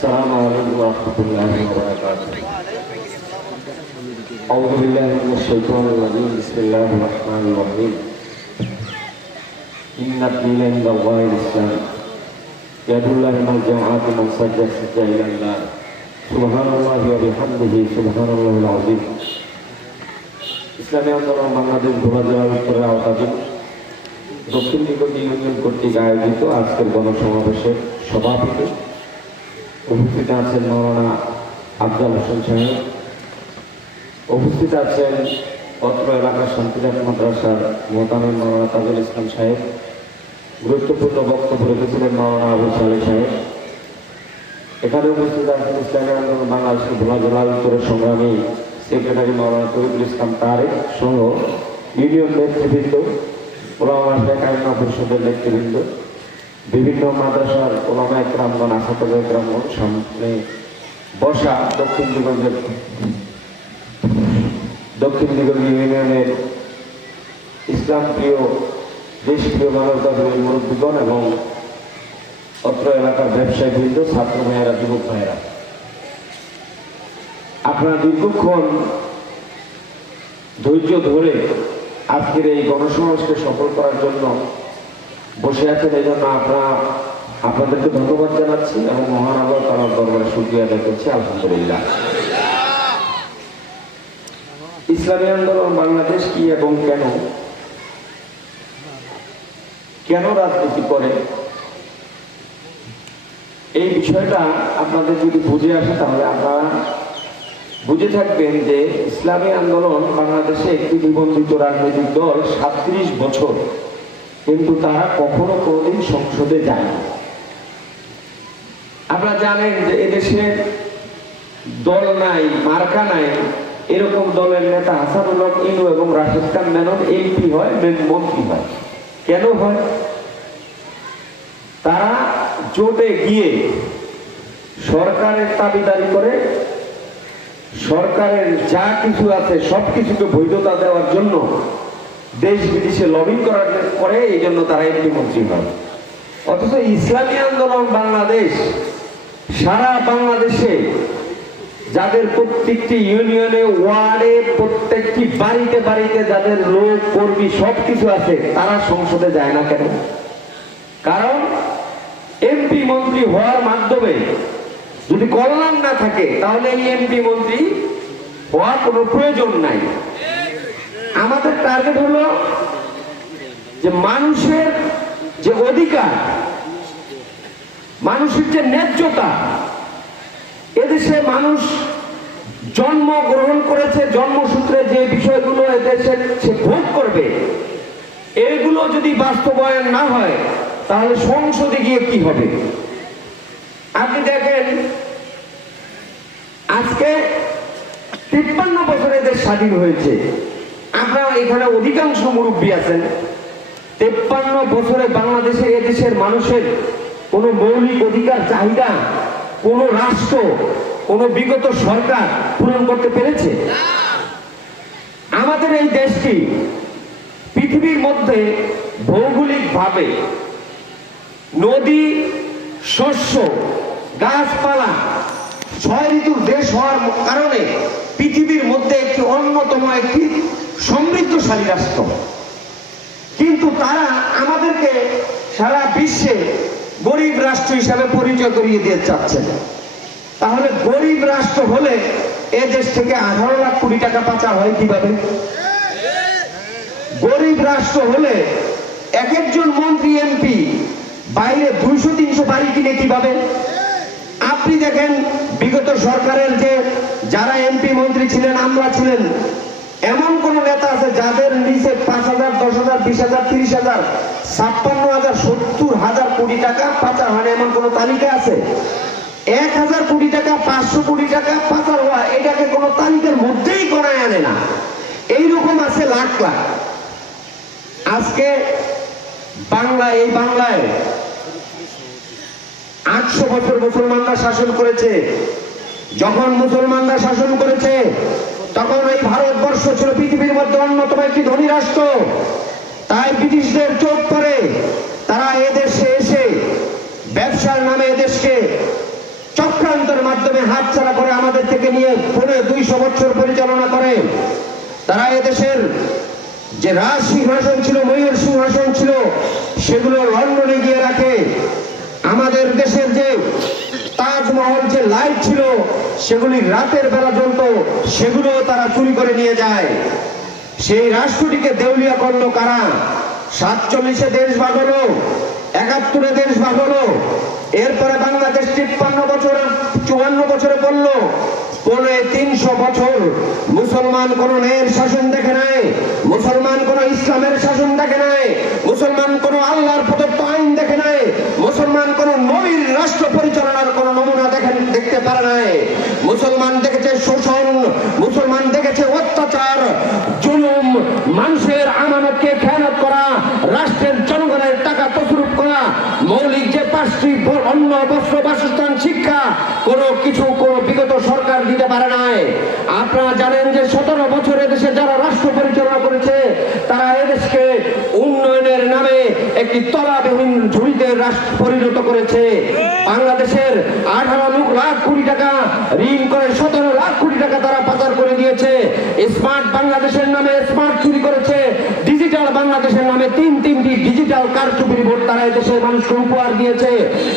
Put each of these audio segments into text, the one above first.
السلام عليكم ورحمة الله وبركاته. أعوذ بالله من الشيطان الرجيم. بسم الله الرحمن الرحيم. إن الدين عند الله الإسلام. يد الله مع الجماعة من سجد سجد إلى الله. سبحان الله وبحمده سبحان الله العظيم. ইসলামী আন্দোলন বাংলাদেশ ভোলা জেলার উত্তরের আওতাধীন দক্ষিণ দিগন্ত ইউনিয়ন কর্তৃক আয়োজিত আজকের গণসমাবেশের সভাপতি উপস্থিত আছেন মাওলানা আফজাল হোসেন সাহেব, উপস্থিত আছেন অত্র এলাকার শান্তিনাথ মাদ্রাসার মোহতামিম মাওলানা তাজুল ইসলাম সাহেব, গুরুত্বপূর্ণ বক্তব্য রেখেছিলেন মাওলানা আবু সালেহ সাহেব। এখানে উপস্থিত আছেন ইসলামী আন্দোলন বাংলাদেশের ভোলা জেলার উত্তরের সংগ্রামী সেক্রেটারি মাওলানা তরিকুল ইসলাম তারেক সহ ইউনিয়ন নেতৃবৃন্দ, ওলামা কায়মা পরিষদের নেতৃবৃন্দ, বিভিন্ন মাদ্রাসার ওলামা একরামগণ, আসাদুল একরামগণ, সামনে বসা দক্ষিণ দিগন্ত ইউনিয়নের ইসলাম প্রিয় দেশপ্রিয় মানবতাবাদী মুরব্বীগণ এবং অত্র এলাকার ব্যবসায়ী বৃন্দ, ছাত্র ভাইয়েরা, যুবক ভাইয়েরা, আপনারা দীর্ঘক্ষণ ধৈর্য ধরে আজকের এই গণসমাবেশকে সফল করার জন্য বসে আছেন। এই জন্য আপনাদেরকে ধন্যবাদ জানাচ্ছি এবং মহান আল্লাহ তাআলার দরবারে শুকরিয়া আদায় করছি। আলহামদুলিল্লাহ। ইসলামী আন্দোলন বাংলাদেশ কি এবং কেন রাজনীতি করে, এই বিষয়টা আপনাদের যদি বুঝে আসে তাহলে আপনারা বুঝে থাকবেন যে ইসলামী আন্দোলন বাংলাদেশে একটি নিবন্ধিত রাজনৈতিক দল 37 বছর, কিন্তু তারা কখনো কোনোদিন সংসদে যায় না। আপনারা জানেন যে এদেশের দল নাই, মার্কা নাই, এরকম দলের নেতা হাসানুল হক ইনু এবং রাশেদ খান মেনন এমপি হয়, মন্ত্রী হয়। কেন হয়? তারা জোটে গিয়ে সরকারের দাবিদারি করে, সরকারের যা কিছু আছে সবকিছুকে বৈধতা দেওয়ার জন্য দেশ বিদেশে লবিং করার করে, এই জন্য তারা এমপি মন্ত্রী হয়। অথচ ইসলামী আন্দোলন বাংলাদেশ সারা বাংলাদেশে যাদের প্রত্যেকটি ইউনিয়নে, ওয়ার্ডে, প্রত্যেকটি বাড়িতে বাড়িতে যাদের লোক কর্মী সবকিছু আছে, তারা সংসদে যায় না কেন? কারণ এমপি মন্ত্রী হওয়ার মাধ্যমে যদি কল্যাণ না থাকে তাহলে এই এমপি মন্ত্রী হওয়ার কোনো প্রয়োজন নাই। আমাদের টার্গেট হলো যে মানুষের যে অধিকার, মানুষের যে ন্যায্যতা, এদেশে মানুষ জন্মগ্রহণ করেছে, জন্মসূত্রে যে বিষয়গুলো এদেশে সে ভোগ করবে, এগুলো যদি বাস্তবায়ন না হয় তাহলে সংসদে গিয়ে কি হবে? আপনি দেখেন, আজকে 53 বছরে দেশ স্বাধীন হয়েছে। আপনারা এখানে অধিকাংশ মুরব্বী আছেন। 53 বছরে বাংলাদেশে এদেশের মানুষের কোন মৌলিক অধিকার চাহিদা কোন রাষ্ট্র, কোন বিগত সরকার পূরণ করতে পেরেছে? আমাদের এই দেশটি পৃথিবীর মধ্যে ভৌগোলিকভাবে নদী, শস্য, গাছপালা, 6 ঋতুর দেশ হওয়ার কারণে পৃথিবীর মধ্যে একটি অন্যতম একটি সমৃদ্ধশালী রাষ্ট্র। কিন্তু তারা আমাদেরকে সারা বিশ্বে গরিব রাষ্ট্র হিসাবে পরিচয় করিয়ে দিয়ে চাচ্ছেন। তাহলে গরিব রাষ্ট্র হলে এ দেশ থেকে 18 লাখ কোটি টাকা পাচার হয় কিভাবে? গরিব রাষ্ট্র হলে এক একজন মন্ত্রী, এমপি বাইরে 200-300 বাড়ি কিনে কিভাবে? আপনি দেখেন, বিগত সরকারের যে যারা এমপি মন্ত্রী ছিলেন, আমলা ছিলেন, এমন কোন নেতা আছে যাদের নিচে 5,000, 10,000, 20,000, 30,000, 56,000, 70,000 কোটি টাকা পাচার হয়? এমন কোন তালিকা আছে? 1,000 কোটি টাকা, 500 কোটি টাকা পাচার হওয়া, এটাকে কোন তালিকার মধ্যেই গণায় আনে না। এইরকম আছে লাখ লাখ। আজকে এই বাংলায় 800 বছর মুসলমানরা শাসন করেছে। যখন মুসলমানরা শাসন করেছে তখন এই ভারতবর্ষ ছিল পৃথিবীর মধ্যে অন্যতম একটি ধনী রাষ্ট্র। তাই ব্রিটিশদের চোখ পড়ে তারা এদেশে এসে ব্যবসার নামে এদেশকে চক্রান্তের মাধ্যমে হাতছাড়া করে আমাদের থেকে নিয়ে 200 বছর পরিচালনা করে। তারা এদেশের যে রাজ সিংহাসন ছিল, ময়ূর সিংহাসন ছিল, সেগুলো লন্ডনে গিয়ে রাখে। আমাদের দেশের যে তাজমহল যে লাইট ছিল, সেগুলি রাতের বেলা জ্বলত, সেগুলো তারা চুরি করে নিয়ে যায়। সেই রাষ্ট্রটিকে দেউলিয়া করলো কারা? 47-এ দেশ ভাগ হলো, 71-এ দেশ ভাগ হলো, এরপরে বাংলাদেশ 54 বছরে পড়লো। 300 বছর মুসলমান কোন ন্যায়ের শাসন দেখে নাই, মুসলমান কোন ইসলামের শাসন দেখে নাই, মুসলমান কোন আল্লাহর প্রদত্ত আইন দেখে নাই, মুসলমান কোন নবীর রাষ্ট্র পরিচালনার কোন নমুনা দেখতে পারে নাই। মুসলমান দেখেছে শোষণ, মুসলমান দেখেছে অত্যাচার, জুলুম, মানুষের আমানতকে খেয়ানত করা, রাষ্ট্রের জনগণের টাকা তছরুপ করা, মৌলিক যে 5টি অন্ন, বস্ত্র, বাসস্থান, শিক্ষা, কোনো বিগত সরকার দিতে পারে নাই। আপনারা জানেন যে 17 বছরে দেশে যারা রাষ্ট্র পরিচালনা করেছে, তারা এদেশকে উন্নয়নের নামে একটি তলাবিহীন ঝুড়িতে রাষ্ট্র পরিণত করেছে। বাংলাদেশের 18 লাখ কোটি টাকা ঋণ করে 17 লাখ কোটি টাকা তারা পাচার করে দিয়েছে। স্মার্ট বাংলাদেশের নামে স্মার্ট চুরি করেছে। ডিজিটাল বাংলাদেশের নামে তিনটি ডিজিটাল কারচুপির ভোট তারা দেশের মানুষকে উপহার দিয়েছে।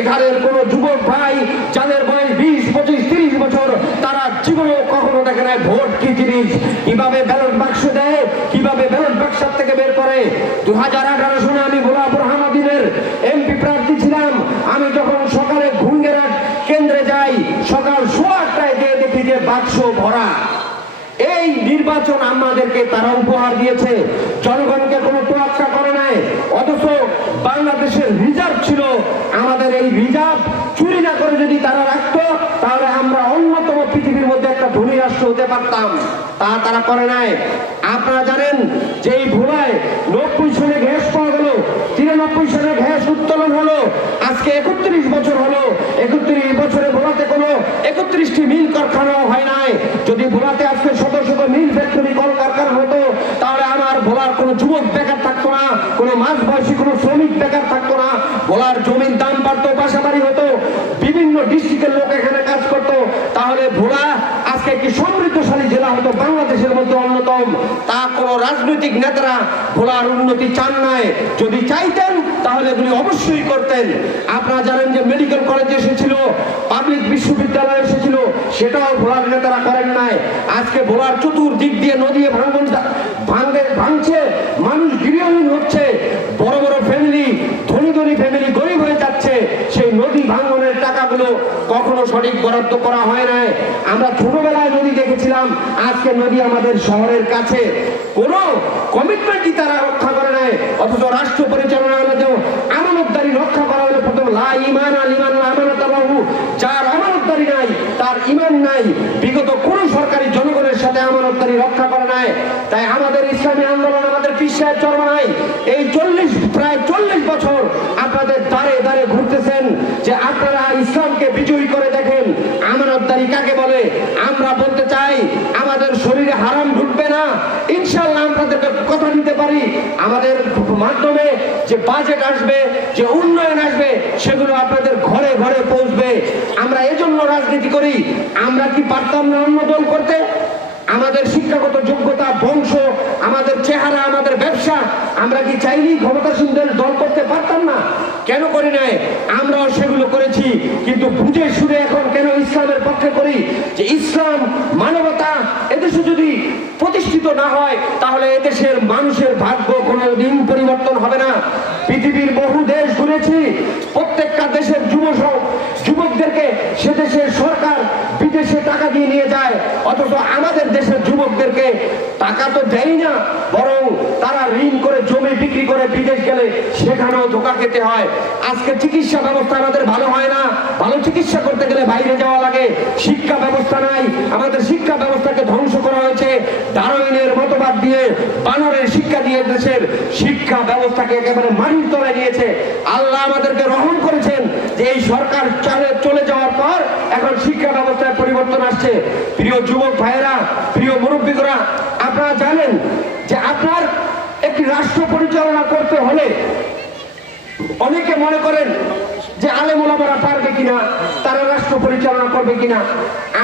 এখানের কোন যুবক ভাই যাদের বয়স 20, 25, 30 বছর, তারা জীবনেও কখনো দেখে নাই ভোট কি জিনিস, কিভাবে ব্যালট বাক্স দেয়, কিভাবে ব্যালট বাক্স থেকে বের করে। 2018 সালে আমি ভোলাপুর হামাদিনের এমপি প্রার্থী ছিলাম। আমি যখন সকালে ঘুঙ্গেরহাট কেন্দ্রে যাই, সকাল 8:30টায় গিয়ে দেখি যে বাক্স ভরা। এই নির্বাচন আমাদেরকে তারা উপহার দিয়েছে, জনগণকে কোনো তোয়াক্কা করে নাই। অথচ বাংলাদেশের রিজার্ভ ছিল, আমাদের এই রিজার্ভ চুরি না করে যদি তারা রাখতো, তাহলে আমরা অন্যতম পৃথিবীর মধ্যে একটা ধনী রাষ্ট্র হতে পারতাম। তারা করে নাই। আপনারা জানেন যে এই ভোলায় 90 সালে গ্যাস পাওয়া গেল, 93 সালে গ্যাস উত্তোলন হলো, আজকে 31 বছর হলো। 31 বছরে ভোলাতে কোনো 31টি মিল কারখানা হয় নাই। যদি ভোলাতে আজকে শত শত মিল ফ্যাক্টরি কল কারখানা হতো, তাহলে আমার ভোলার কোনো যুবক বেকার থাকতো না, কোনো মাঝ বয়সী কোনো শ্রমিক বেকার থাকতো না। ভোলার জমির দাম বাড়তো, বাসাবাড়ি হতো, বিভিন্ন ডিস্ট্রিক্টের লোক এখানে কাজ করতো। তাহলে ভোলা আজকে একটি সমৃদ্ধশালী জেলা হতো, বাংলাদেশের মধ্যে অন্যতম। তা কোন রাজনৈতিক নেতারা ভোলার উন্নতি চান নাই। যদি চাইতেন তাহলে এগুলি অবশ্যই করতেন। আপনারা জানেন যে মেডিকেল কলেজ এসেছিল, পাবলিক বিশ্ববিদ্যালয় এসেছিল, সেটাও ভোলার নেতারা করেন নাই। আজকে ভোলার চতুর্দিক দিয়ে নদী ভাঙছে, মানুষ গৃহহীন হচ্ছে, বড় বড় ফ্যামিলি, ধনী ফ্যামিলি গরিব হয়ে যাচ্ছে। সেই নদী ভাঙনের টাকাগুলো কখনো সঠিক বরাদ্দ করা হয় নাই। আমরা ছোটবেলায় নদী দেখেছিলাম, আজকে নদী আমাদের শহরের কাছে। কোনো কমিটমেন্টই তারা রক্ষা করে নাই। অথচ রাষ্ট্র পরিচালনা আমানতদারি রক্ষা করা হলে প্রথম লা ঈমান লিমান লা আমানাতা লাহু, যার আমানতদারি নাই তার ঈমান নাই। বিগত কোন সরকারি জনগণের সাথে আমানতদারি রক্ষা করে নাই। তাই আমাদের ইসলামী আন্দোলন, আমাদের পীর সাহেব চরমনাই এই প্রায় 40 বছর আপনাদের দাঁড়ে দাঁড়ে ঘুরতেছেন যে আপনারা ইসলামকে বিজয়ী করে দেখেন। আমানতদারি কাকে বলে? আমরা বলতে চাই, আমাদের শরীরে হারাম ঢুকবে না, ইনশাআল্লাহ আপনাদেরকে কথা দিতে পারি। আমাদের মাধ্যমে যে বাজেট আসবে, যে উন্নয়ন আসবে, সেগুলো আপনাদের ঘরে ঘরে পৌঁছবে। আমরা এজন্য রাজনীতি করি। আমরা কি পারতাম না অন্য দল করতে? আমাদের শিক্ষাগত যোগ্যতা, বংশ, আমাদের চেহারা, আমাদের ব্যবসা, আমরা কি চাইনি ক্ষমতাসীনদের দল করতে পারতাম না? কেন করি নাই? আমরাও সেগুলো করেছি। কিন্তু বুঝে শুনে এখন কেন ইসলামের পক্ষে করি? যে ইসলাম, মানবতা এদেশে যদি প্রতিষ্ঠিত না হয়, তাহলে এদেশের মানুষের ভাগ্য কোনোদিন পরিবর্তন হবে না। পৃথিবীর বহু দেশ ঘুরেছি, প্রত্যেকটা দেশের যুবকদেরকে সে দেশের সরকার বিদেশে টাকা দিয়ে নিয়ে যায়। অথচ আমাদের দেশের যুবকদেরকে টাকা তো দেয় না, বরং তারা ঋণ করে জমি বিক্রি করে বিদেশ গেলে সেখানেও ধোঁকা খেতে হয়। আজকে চিকিৎসা ব্যবস্থা আমাদের ভালো হয় না, ভালো চিকিৎসা করতে গেলে বাইরে যাওয়া লাগে। শিক্ষা ব্যবস্থা নাই, আমাদের শিক্ষা ব্যবস্থাকে ধ্বংস করা হয়েছে ডারউইনের মতবাদ দিয়ে, বানরের শিক্ষা দিয়ে দেশের শিক্ষা ব্যবস্থাকে একেবারে মাটির তলায় নিয়েছে। আল্লাহ আমাদেরকে রহম করেছেন যে এই সরকার চলে যাওয়ার পর এখন শিক্ষা ব্যবস্থায় পরিবর্তন আসছে। প্রিয় যুবক ভাইয়েরা, প্রিয় মুরব্বীরা, আপনারা জানেন যে আপনার একটি রাষ্ট্র পরিচালনা করতে হলে অনেকে মনে করেন যে আলেম ওলামারা পারবে কিনা, তারা রাষ্ট্র পরিচালনা করবে কিনা।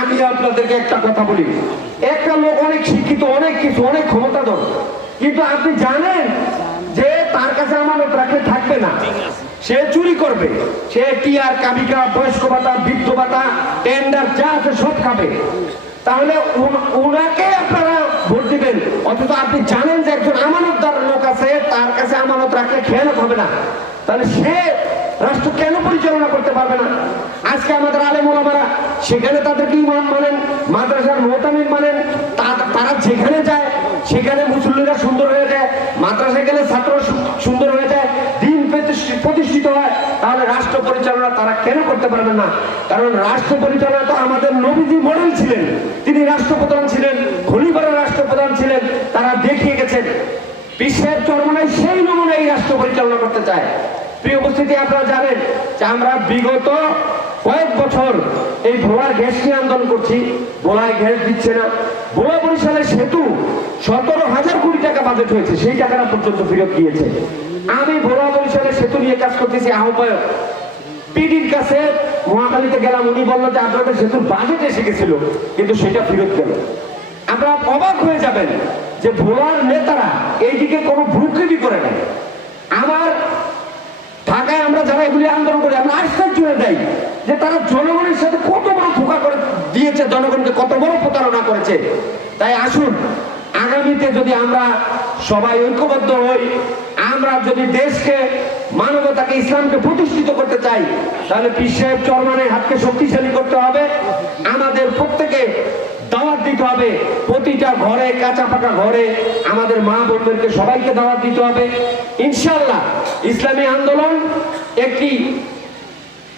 আমি আপনাদেরকে একটা কথা বলি, একটা লোক অনেক শিক্ষিত, অনেক কিছু, অনেক ক্ষমতাধর, কিন্তু আপনি জানেন যে তার কাছে আমানত রাখলে থাকবে না, সে চুরি করবে, সে টিআর, কাবিকা, বয়স্ক ভাতা, বৃদ্ধ ভাতা, টেন্ডার যা আছে সব খাবে। তাহলে উনাকে আপনারা ভোট দিবেন, অথচ আপনি জানেন যে একজন আমানতদার লোক আছে, তার কাছে আমানত রাখলে খেয়ানত হবে না, তাহলে সে রাষ্ট্র কেন পরিচালনা করতে পারবে না? আজকে আমাদের আলেম ওলামারা সেখানে তাদেরকে ইমাম মানেন, মাদ্রাসার মুতামিম মানেন, তারা যেখানে যায় সেখানে মুসল্লিরা সুন্দর হয়ে যায়, মাদ্রাসায় গেলে ছাত্র সুন্দর হয়ে যায়, দিন প্রতিষ্ঠিত হয়। তাহলে রাষ্ট্র পরিচালনা তারা কেন করতে পারবেন না? কারণ রাষ্ট্র পরিচালনা তো আমাদের নবীজি মডেল ছিলেন, তিনি রাষ্ট্রপ্রধান ছিলেন, খলিফারা রাষ্ট্রপ্রধান ছিলেন, তারা দেখিয়ে গেছেন। পীর সাহেব চরমনাই সেই নমুনায় রাষ্ট্র পরিচালনা করতে চায়। প্রিয় উপস্থিতি, আপনারা জানেন যে আমরা বিগত কয়েক বছর এই ভোলার গ্যাস নিয়ে আন্দোলন করছি, ভোলায় গ্যাস দিচ্ছে না। ভোলা বরিশালের সেতু 17,000 কোটি টাকা বাজেট হয়েছে, সেই টাকাটা পর্যন্ত ফেরত গিয়েছে। আমি ভোলা বরিশালের সেতু নিয়ে কাজ করতেছি, আহ্বায়ক পিডির কাছে মহাখালীতে গেলাম, উনি বললো যে আপনাদের সেতুর বাজেট এসে গেছিল, কিন্তু সেটা ফেরত গেল। আপনারা অবাক হয়ে যাবেন যে ভোলার নেতারা এইদিকে কোনো ভ্রুক্ষেপই করে নাই। আমার ঢাকায় আমরা যারা এগুলি আন্দোলন করি, আমরা আশ্চর্য হয়ে যাই যে তারা জনগণের সাথে কত বড় ধোঁকা করে দিয়েছে, জনগণকে কত বড় প্রতারণা করেছে। তাই আসুন, আগামীতে যদি আমরা সবাই ঐক্যবদ্ধ হই, আমরা যদি দেশকে, মানবতাকে, ইসলামকে প্রতিষ্ঠিত করতে চাই, তাহলে পীর সাহেব চরমনাইয়ের হাতকে শক্তিশালী করতে হবে। আমাদের প্রত্যেকে দাওয়াত দিতে হবে, প্রতিটা ঘরে, কাঁচা পাকা ঘরে আমাদের মা বোনদেরকে সবাইকে দাওয়াত দিতে হবে। ইনশাআল্লাহ ইসলামী আন্দোলন একটি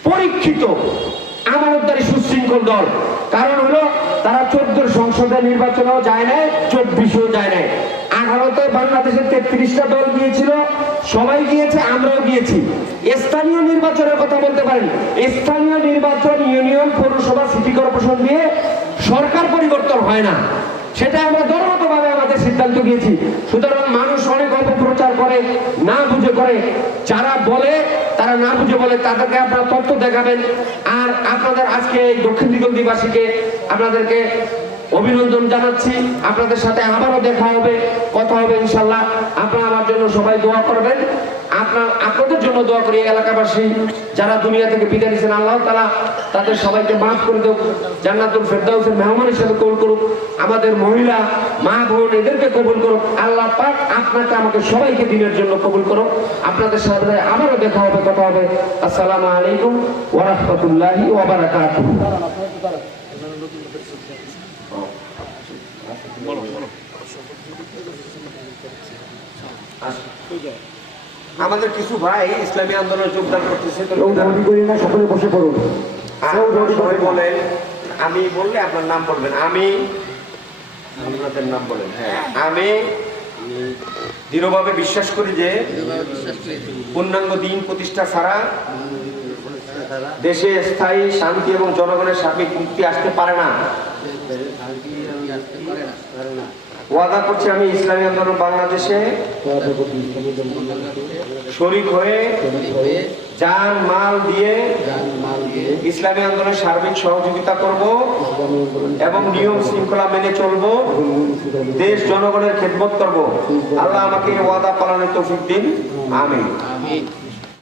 পরীক্ষিত আমানতদারী সুশৃঙ্খল দল। কারণ হলো তারা 14 সংসদে নির্বাচনেও যায় নাই, 24-এও যায় নাই। 18-তে বাংলাদেশের 33টা দল গিয়েছিল, সবাই গিয়েছে, আমরাও গিয়েছি। স্থানীয় নির্বাচনের কথা বলতে পারেন, স্থানীয় নির্বাচন ইউনিয়ন, পৌরসভা, সিটি কর্পোরেশন দিয়ে সরকার পরিবর্তন হয় না, সেটা আমরা দলগতভাবে আমাদের সিদ্ধান্ত নিয়েছি। সুতরাং মানুষ অনেক অপপ্রচার করে, না বুঝে করে, যারা বলে তারা না বুঝে বলে, তাদেরকে আপনারা তথ্য দেখাবেন। আর আপনাদের আজকে এই দক্ষিণ দিগন্তীবাসীকে আপনাদেরকে অভিনন্দন জানাচ্ছি। আপনাদের সাথে আবারও দেখা হবে, কথা হবে ইনশাল্লাহ। আপনারা আমার জন্য সবাই দোয়া করবেন, আপনাদের জন্য দোয়া করি। এলাকাবাসী যারা দুনিয়া থেকে বিদায় নিয়েছেন, আল্লাহ তাআলা তাদের সবাইকে মাফ করে দেব, জান্নাতুল ফেরদাউসের মেহমান হিসেবে কবুল করুক। আমাদের মহিলা মা বোন এদেরকে কবুল করুক। আল্লাহ পাক আপনাকে আমাকে সবাইকে দিনের জন্য কবুল করুক। আপনাদের সাথে আবারও দেখা হবে, কথা হবে। আসসালামু আলাইকুম ওয়া রাহমাতুল্লাহি ওয়া বারাকাতুহু। আমাদের কিছু ভাই ইসলামী আন্দোলনে যোগদান করতেছে, তো সকলে বসে পড়ুন। সবাই বলেন, আমি বললে আপনার নাম বলবেন, আমি আপনাদের নাম বলেন। হ্যাঁ, আমি দৃঢ়ভাবে বিশ্বাস করি যে পূর্ণাঙ্গ দিন প্রতিষ্ঠা ছাড়া দেশে স্থায়ী শান্তি এবং জনগণের সার্বিক মুক্তি আসতে পারে না। ওয়াদা করছি আমি ইসলামী আন্দোলন বাংলাদেশে শরীক হয়ে জান মাল দিয়ে ইসলামী আন্দোলনের সার্বিক সহযোগিতা করব এবং নিয়ম শৃঙ্খলা মেনে চলব, দেশ জনগণের খেদমত করব। আল্লাহ আমাকে ওয়াদা পালনের তৌফিক দিন। আমিন।